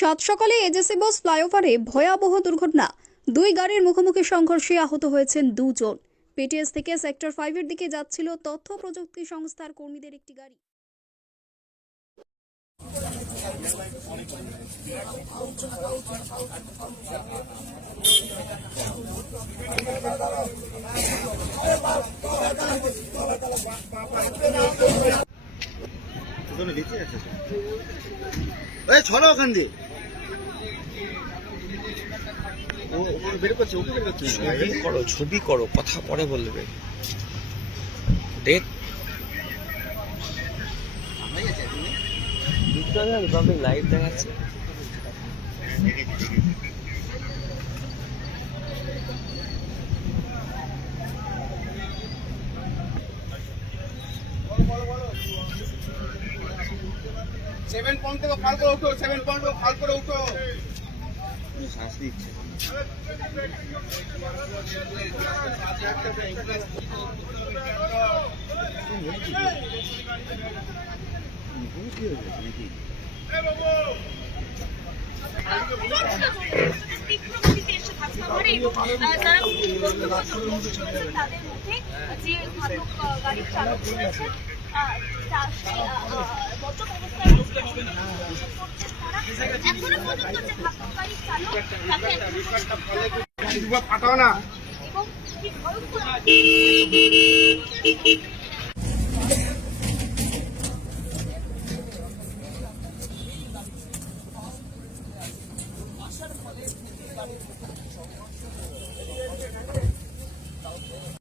সাত সকালে এজেসি বাস ফ্লাইওভারে ভয়াবহ দুর্ঘটনা। দুই গাড়ির মুখোমুখি সংঘর্ষে আহত হয়েছেন দুজন। পিটিএস থেকে সেক্টর ফাইভের দিকে যাচ্ছিল তথ্য প্রযুক্তি সংস্থার কর্মীদের একটি গাড়ি। ওখানে বেঁচে আছে এই ছড়া ওখান দিয়ে। ছবি করো ছবি করো কথা পরে বলবে। ডেট লাইভ দেখাচ্ছে। সেভেন পয়েন্ট থেকে ফাল করে উঠো সেভেন পয়েন্ট থেকে ফাল করে উঠো। যে পাঠাও না। আসার ফলে গাড়ির